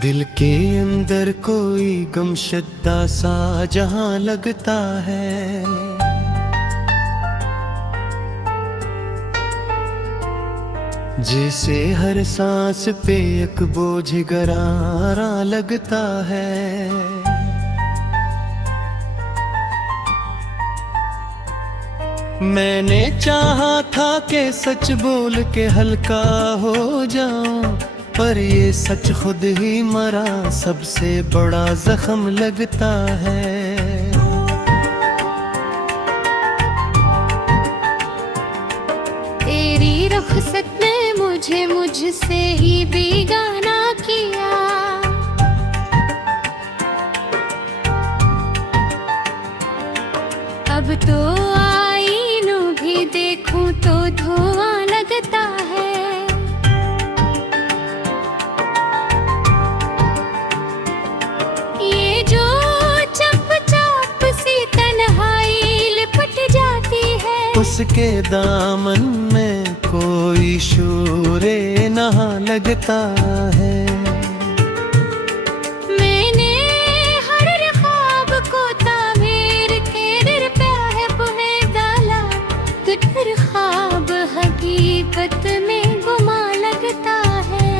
दिल के अंदर कोई गमशद्दा सा जहां लगता है, जैसे हर सांस पे एक बोझ गरारा लगता है। मैंने चाहा था कि सच बोल के हल्का हो जाऊं, पर ये सच खुद ही मरा सबसे बड़ा जख्म लगता है। तेरी रुखसत ने मुझे मुझसे ही बेगाना किया, अब तो आईनों भी देखूं तो धुआं लगता है। ये जो चुपचाप सी तन्हाई लिपट जाती है, उसके दामन में कोई शूरे नहा लगता है। मैंने हर ख्वाब को तामीर के दिल पे है बुने डाला, हर ख्वाब हकीकत में गुमा लगता है।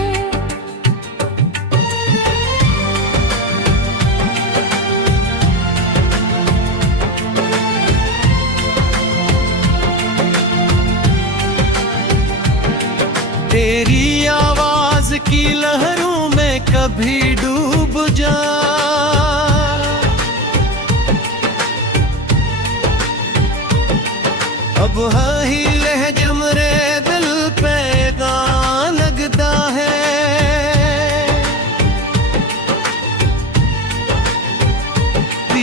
तेरी आवाज की लहरों में कभी डूब जा, अब ही लहजम रे दिल पे गान लगता है।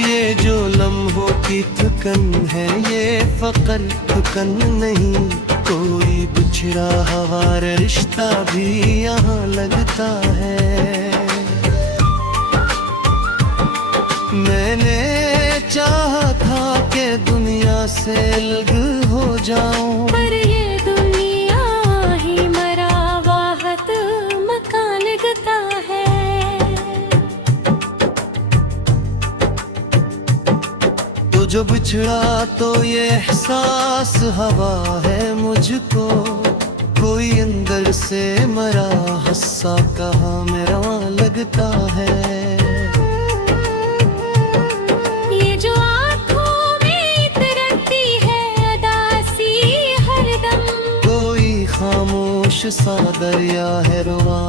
ये जो लम्हों की थकन है, ये फकर थकन नहीं, कोई बिछड़ा हमारा रिश्ता भी यहाँ लगता है। मैंने चाहा था कि दुनिया से अलग हो जाऊं, पर ये दुनिया ही मरा वाहत मकान लगता है। तो जो बिछड़ा तो ये एहसास हवा है मुझको, कोई अंदर से मरा हस्सा कहा मेरा लगता है। ये जो आँखों में इतरती है अदासी हरदम, कोई खामोश सा दरिया है रुआ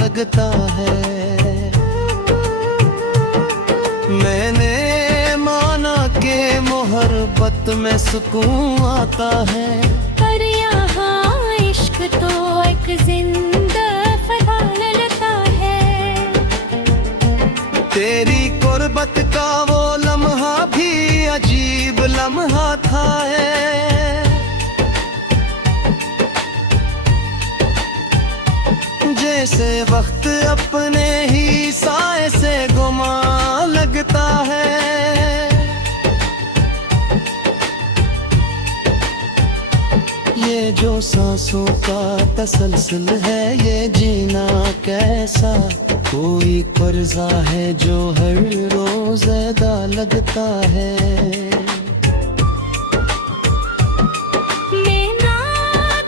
लगता है। मैंने माना के मोहब्बत में सुकून आता है, पर यहाँ इश्क तो एक जिंदा फसाल लगता है। तेरी कुर्बत का वो लम्हा भी अजीब लम्हा था है, जैसे वक्त अपने ही साए से गुमा लगता है। ये जो सांसों का तसलसल है, ये जीना कैसा, कोई कर्जा है जो हर रोज अदा लगता है। मैं ना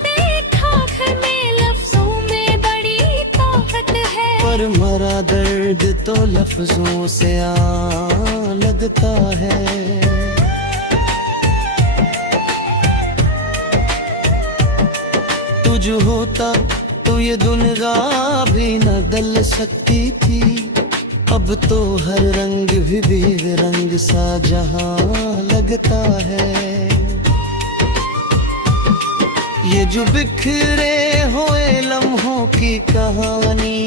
देखा घर में लफ्जों में बड़ी ताकत है, पर मरा दर्द तो लफ्जों से आ लगता है। तुझ होता तो ये दुनिया भी न गल सकती थी, अब तो हर रंग भी रंग सा जहां लगता है। ये जो बिखरे हुए लम्हों की कहानी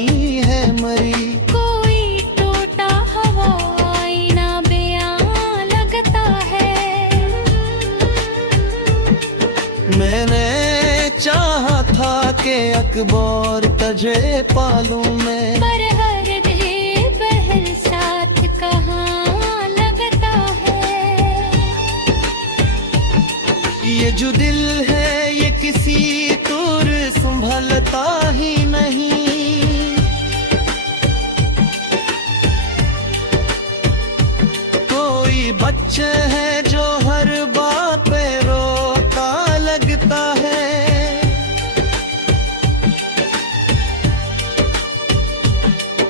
है मरी, कोई टूटा हवाई ना बयां लगता है। मैंने चाहा था कि अकबर तझे पालूं मैं, पर हर दे बहर साथ कहाँ लगता है। ये जो दिल है ये किसी तौर संभलता ही नहीं, बच्चे हैं जो हर बात पे रोता लगता है।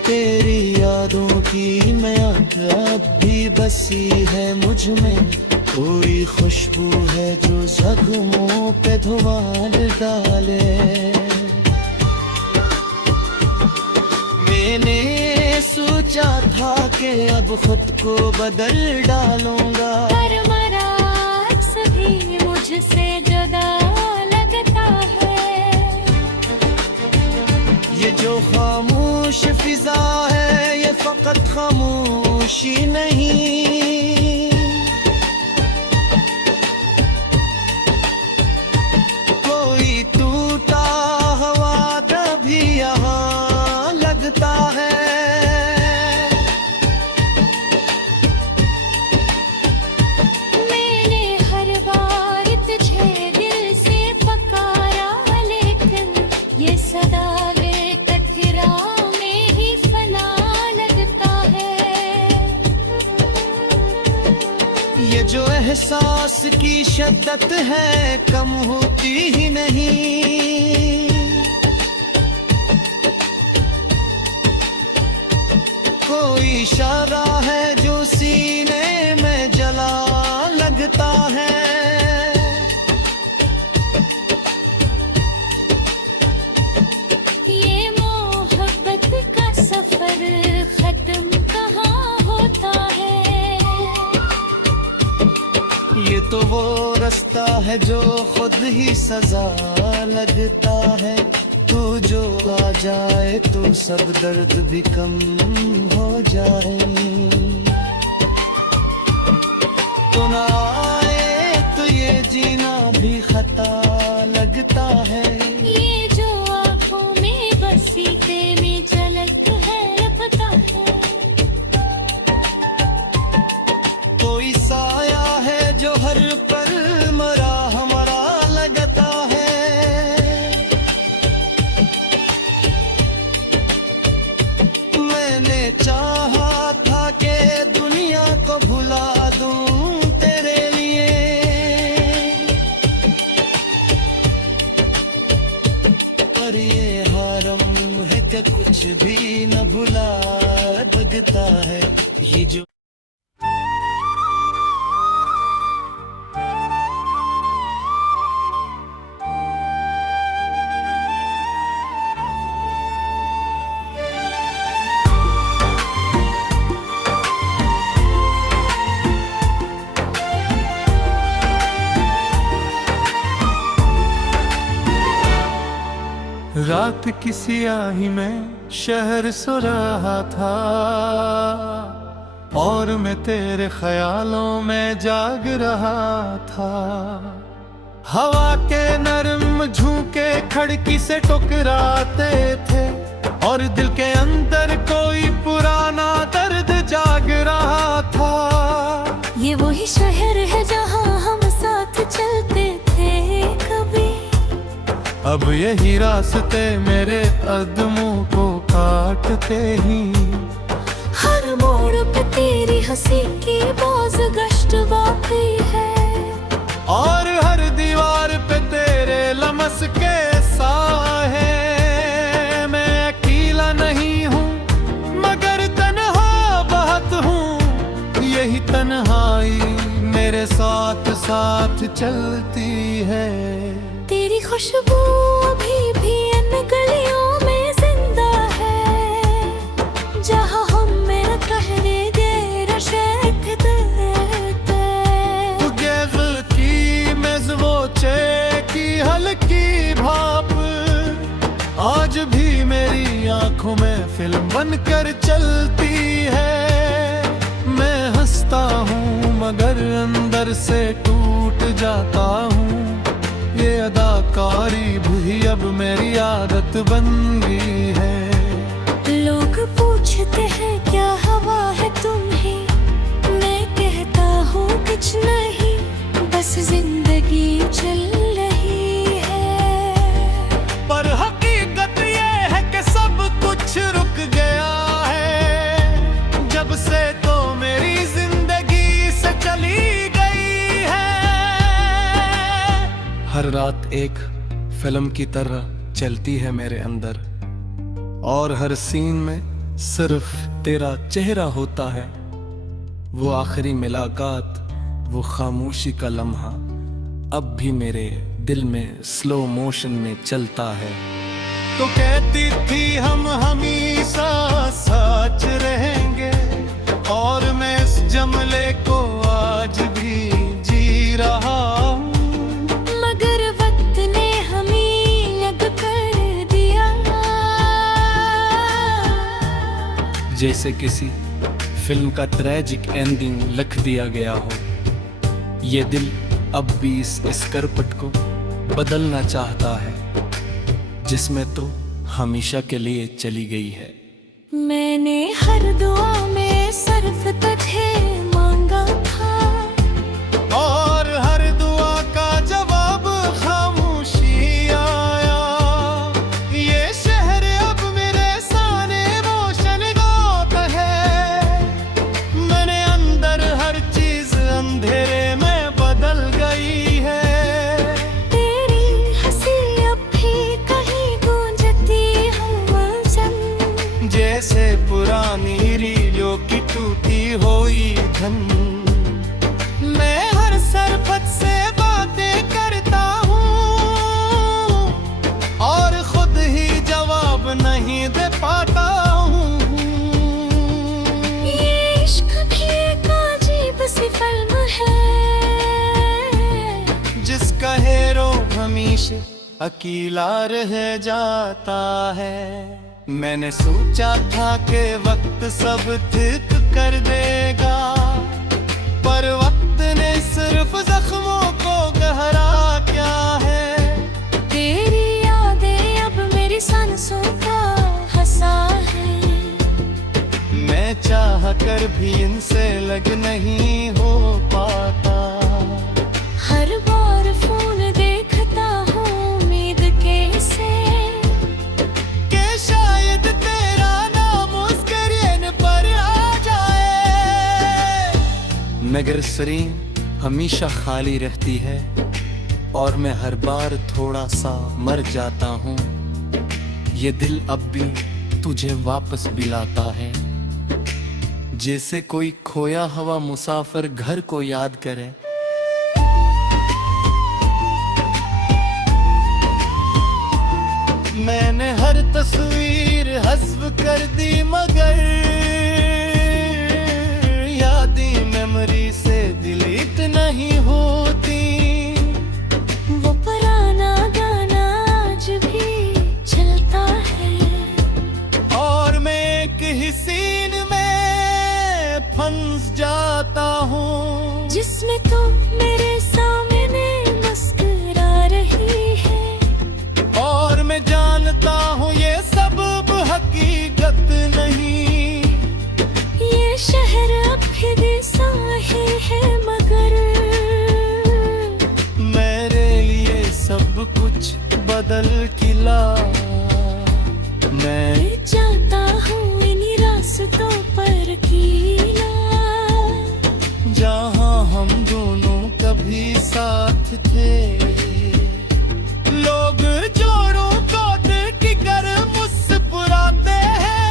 तेरी यादों की महक अब भी बसी है मुझ में, कोई खुशबू है जो जख्मों पे धुआं डाले। मैंने सोचा था कि अब खुद को बदल डालूंगा, पर मरा भी मुझसे जुदा लगता है। ये जो खामोश फिजा है ये फकत खामोशी नहीं, कोई टूटा हवा भी यहाँ लगता है। मैंने हर बार तुझे दिल से पुकारा, लेकिन ये सदा टकरा में ही फना लगता है। ये जो एहसास की शिद्दत है कम होती ही नहीं, कोई इशारा है जो सीने में जला लगता है। ये मोहब्बत का सफर खत्म कहाँ होता है। ये तो वो रास्ता है जो खुद ही सजा लगता है, तू जो आ जाए तो सब दर्द भी कम हो जाए। तो ना आए तो ये जीना भी खता लगता है। ये जो आँखों में बसी तेरी झलक है पता है। कोई साया है जो हर पल मरा हमारा लगता है। मैंने चाहा था कि दुनिया को भुला दूं तेरे लिए, पर ये हरम है कि कुछ भी न भुला लगता है। ये जो रात की सियाही में शहर सो रहा था और मैं तेरे ख्यालों में जाग रहा था। हवा के नरम झोंके खिड़की से टकराते थे और दिल के अंदर कोई पुराना दर्द जाग रहा था। ये वही शहर है जहाँ हम साथ चलते थे कभी, अब यही रास्ते मेरे कदमों को काटते ही। हर मोड़ पे तेरी हंसी की बाज गश्त बाकी है, और हर दीवार पे तेरे लमस के साए। मैं अकेला नहीं हूँ मगर तन्हा बहुत हूँ, यही तन्हाई मेरे साथ साथ चलती है। तेरी खुशबू अभी भी इन गलियों में जिंदा है, जहाँ हम मेरा कहने दे रशे की मेज़वोचे की हल्की भाप आज भी मेरी आंखों में फिल्म बनकर चलती है। मैं हंसता हूँ मगर अंदर से टूट जाता हूँ, ये अदाकारी भी अब मेरी आदत बन गई है। लोग पूछते हैं क्या हवा है तुम्हें, मैं कहता हूँ कुछ नहीं, बस जिंदगी चल रही है। पर हकीकत ये है कि सब कुछ रुक गया है, जब से तो मेरी जिंदगी से चली हर रात एक फिल्म की तरह चलती है मेरे अंदर, और हर सीन में सिर्फ तेरा चेहरा होता है। वो आखिरी मुलाकात, वो खामोशी का लम्हा अब भी मेरे दिल में स्लो मोशन में चलता है। तो कहती थी हम हमेशा साथ रहेंगे, और मैं इस जमले को आज भी जी रहा हूँ। मगर वक्त ने हमें अलग कर दिया, जैसे किसी फिल्म का ट्रेजिक एंडिंग लिख दिया गया हो। ये दिल अब भी इस करपट को बदलना चाहता है, जिसमें तो हमेशा के लिए चली गई है। मैंने हर दुआ में सिर्फ तुझे मांगा था, और हर दुआ का जवाब खामोशी आया। ये शहर अब मेरे साने रोशन गाता है। मैंने अंदर हर चीज अंधेरे में बदल गई है। तेरी हंसी अब भी कहीं गूंजती हम जैसे पुरानी रीलों की टूटी हुई धन। मैं हर सरपत से बातें करता हूँ, और खुद ही जवाब नहीं दे पाता हूँ। ये इश्क भी एक अजीब सी फिल्म है, जिसका हीरो हमेशा अकेला रह जाता है। मैंने सोचा था कि वक्त सब ठीक कर देगा, पर वक्त ने सिर्फ जख्मों को गहरा क्या है। तेरी यादें अब मेरी सांसों का हंसा है। मैं चाह कर भी इनसे लग नहीं हो पाता। हर बार फोन देखता हूँ उम्मीद कैसे, कि शायद तेरा नाम उस स्क्रीन पर आ जाए। मगर स्क्रीन हमेशा खाली रहती है, और मैं हर बार थोड़ा सा मर जाता हूँ। ये दिल अब भी तुझे वापस बुलाता है, जैसे कोई खोया हुआ मुसाफिर घर को याद करे। मैंने हर तस्वीर हस्ब कर दी, मगर यादें मेमोरी से डिलीट नहीं होती। वो पुराना गाना आज भी चलता है, और मैं एक ही सीन में फंस जाता हूँ, जिसमें तो मेरे सामने मुस्कुरा रही है। और मैं जानता हूँ ये सब हकीकत नहीं। ये शहर अब भी साही है, मगर मेरे लिए सब कुछ बदल खिला। मैं जाता हूँ इन्हीं रास्तों पर कीला, जहाँ हम दोनों कभी साथ थे। लोग जोड़ों को देख कर मुस्कुराते हैं,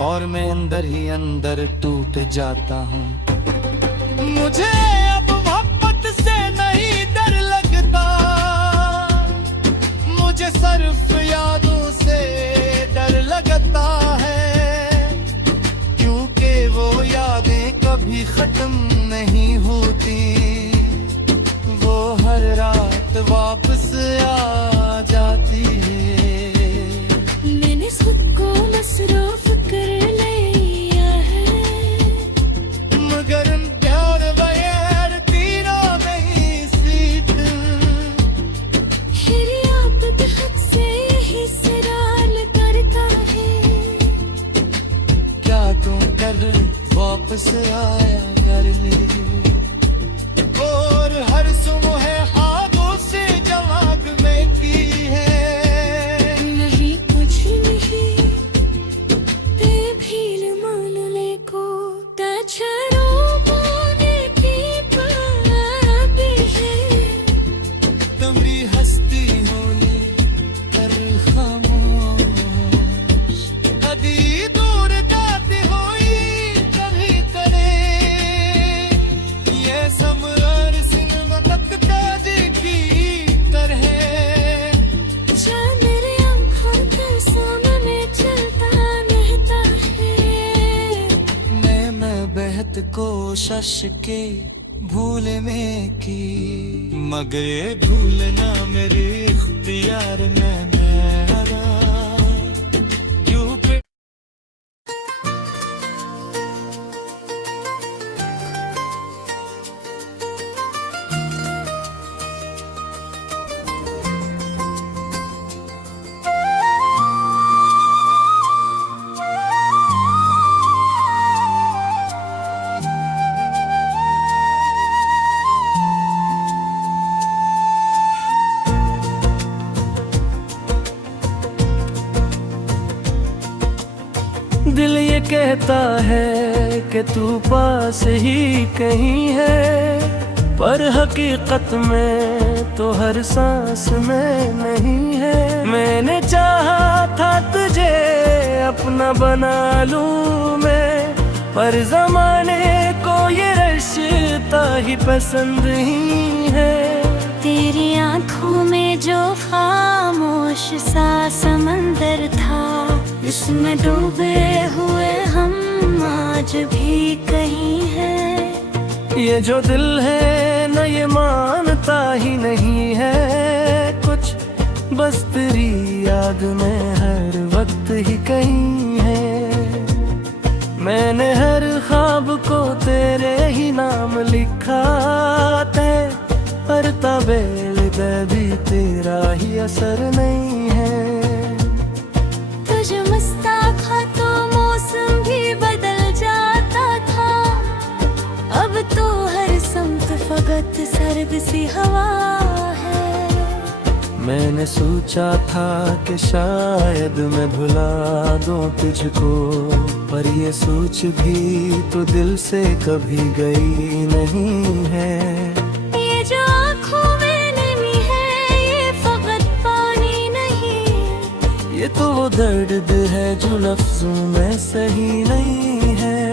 और मैं अंदर ही अंदर टूट जाता हूँ। मुझे अब मोहब्बत से नहीं डर लगता, मुझे सिर्फ यादों से डर लगता है। क्योंकि वो यादें कभी खत्म नहीं होती, वो हर रात वापस आ जाती है। मैंने खुद को मसरूफ कर लिया है, मगर प्यार बगैर तीनों नहीं सीख। फिर आप हद से यही सवाल करता है, क्या तू कर वापस आया कर ले। और हर सुबह ख्वाबों से जवाब में की है। नहीं कुछ नहीं ते भी मान ले को तछरो बोने की बहुत कोशिश के भूल में की, मगर ये भूलना मेरे इख्तियार में मेरा क्यों पे दिल ये कहता है कि तू पास ही कहीं है, पर हकीकत में तो हर सांस में नहीं है। मैंने चाहा था तुझे अपना बना लूं मैं, पर जमाने को ये रिश्ता ही पसंद ही है। तेरी आंखों में जो खामोश सा समंदर था, इसमें डूबे हुए हम आज भी कहीं हैं। ये जो दिल है न ये मानता ही नहीं है कुछ, बस तेरी याद में हर वक्त ही कहीं है। मैंने हर ख्वाब को तेरे ही नाम लिखा है, पर तबेल भी तेरा ही असर नहीं है। तुझे मुस्ताखा तो मौसम भी बदल जाता था, अब तो हर समत फकत सर्द सी हवा है। मैंने सोचा था कि शायद मैं भुला दूं तुझको, पर ये सोच भी तो दिल से कभी गई नहीं है। ये जो आँखों में नमी है, ये फकत पानी नहीं, ये तो वो दर्द है जो लफ्जों में सही नहीं है।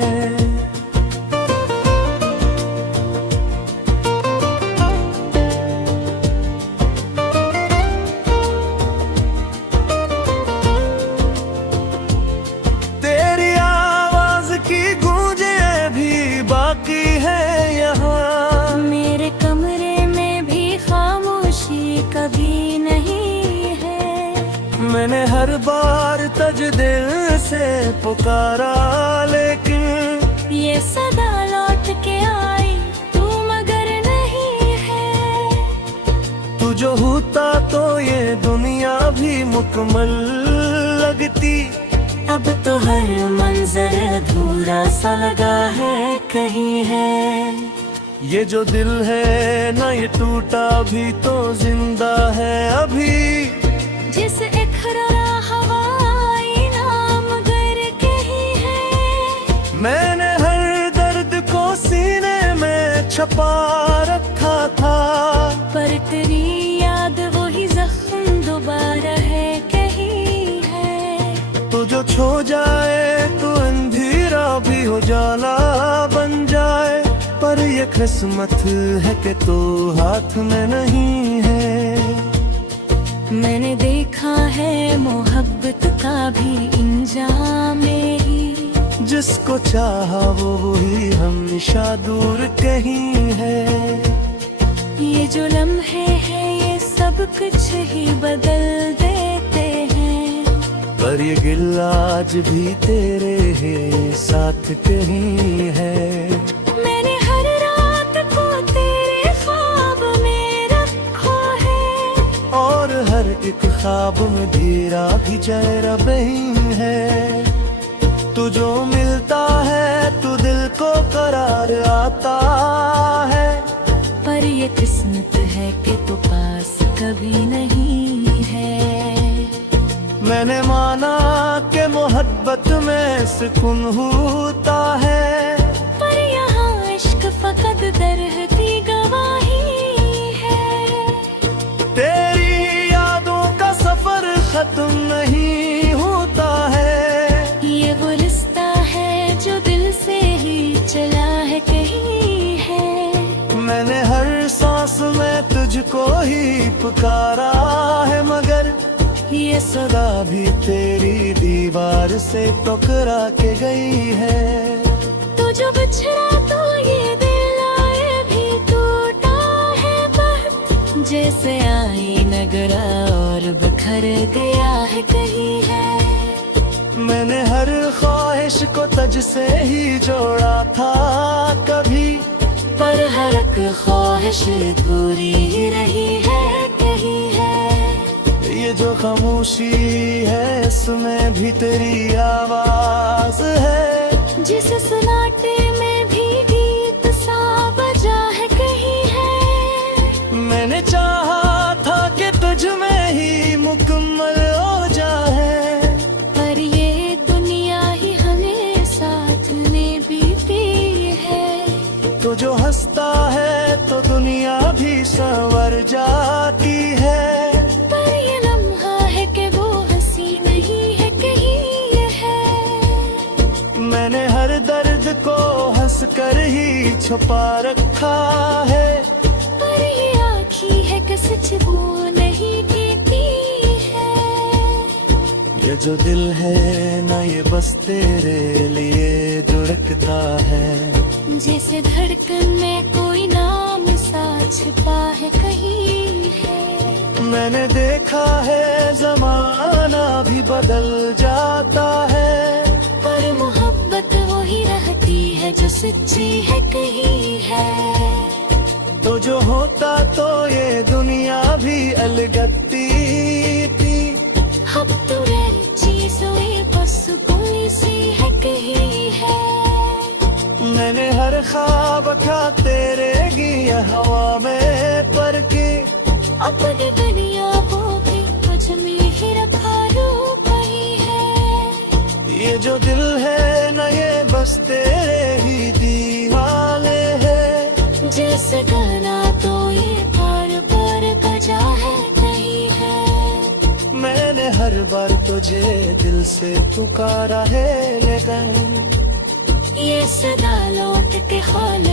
तेरी आवाज की गूंजे भी बाकी है यहाँ, मेरे कमरे में भी खामोशी कभी नहीं है। मैंने हर बार तज दिल से पुकारा, लेकिन ये सदा लौट के आई तू मगर नहीं है। तू जो होता तो ये दुनिया भी मुकम्मल लगती। अब तो हर मंजर अधूरा सा लगा है कहीं है। ये जो दिल है ना ये टूटा भी तो जिंदा है अभी। जिस इखरा हवाई नाम गर कहीं है। मैंने हर दर्द को सीने में छपा रखा था, पर तेरी याद वही जख्म दोबारा है कहीं है। तो जो छो जाए तो अंधेरा भी हो जाला बन जाए, पर ये किस्मत है कि तो हाथ में नहीं है। मैंने देखा है मोहब्बत का भी इंजाम ही, जिसको चाहा वो वही हमेशा दूर कहीं है। ये जो लम्हे हैं ये सब कुछ ही बदल देते हैं, पर ये गिला आज भी तेरे ही साथ कहीं है। मैंने हर रात को तेरे ख्वाब में रखा है, और हर एक ख्वाब में धीरा भी चेहरा बही है। तू जो मिलता है तू दिल को करार आता है, पर ये किस्मत है कि तू पास कभी नहीं है। मैंने माना कि मोहब्बत में सुकून होता है, पर यहाँ इश्क फकत दर्द की गवाही है। तेरी यादों का सफर खत्म नहीं होता है। ये वो रिश्ता है जो दिल से ही चला है कहीं है। मैंने हर सांस में तुझको ही पुकारा है, मगर ये सदा भी तेरी दीवार से टकरा के गई है। तू जो बिछड़ा तो ये दिल आए भी टूटा है पर जैसे आई नगरा और बिखर गया है कहीं है। मैंने हर ख्वाहिश को तुझ से ही जोड़ा था कभी, पर हर एक ख्वाहिश अधूरी ही रही है कहीं है। ये जो खामोशी है इसमें भी तेरी आवाज है, जिस सन्नाटे में भी गीत सा बजा है कहीं है। मैंने चाहा था कि तुझ में ही मुकम्मल हो जाए, पर ये दुनिया ही हमें साथ में बीती है। तो जो हंसता है तो दुनिया भी संवर जाती है, पर ये लम्हा है कि वो हंसी नहीं है कहीं है। मैंने हर दर्द को हंस कर ही छुपा रखा है, पर ये आँखी है कि सच वो नहीं कहती है। ये जो दिल है ना ये बस तेरे लिए धड़कता है, जैसे धड़कन में कोई नाम सा छिपा है कहीं है। मैंने देखा है जमाना भी बदल जाता है, पर मोहब्बत वो ही रहती है जो सच्ची है कहीं है। तो जो होता तो ये दुनिया भी अलगती थी, अब तो चीज हुई बस कोई सी है कहीं है। मैंने हर ख्वाब का तेरे की हवा में पर के, अपनी दुनिया वो भी तुझ में ही रखा रू कहीं है। ये जो दिल है ना ये बस तेरे ही दीवाने है, जैसे गाना तो ये बार बार बजा है कहीं है। मैंने हर बार तुझे दिल से पुकारा है, लेकिन ये सदा लौट के ख्याल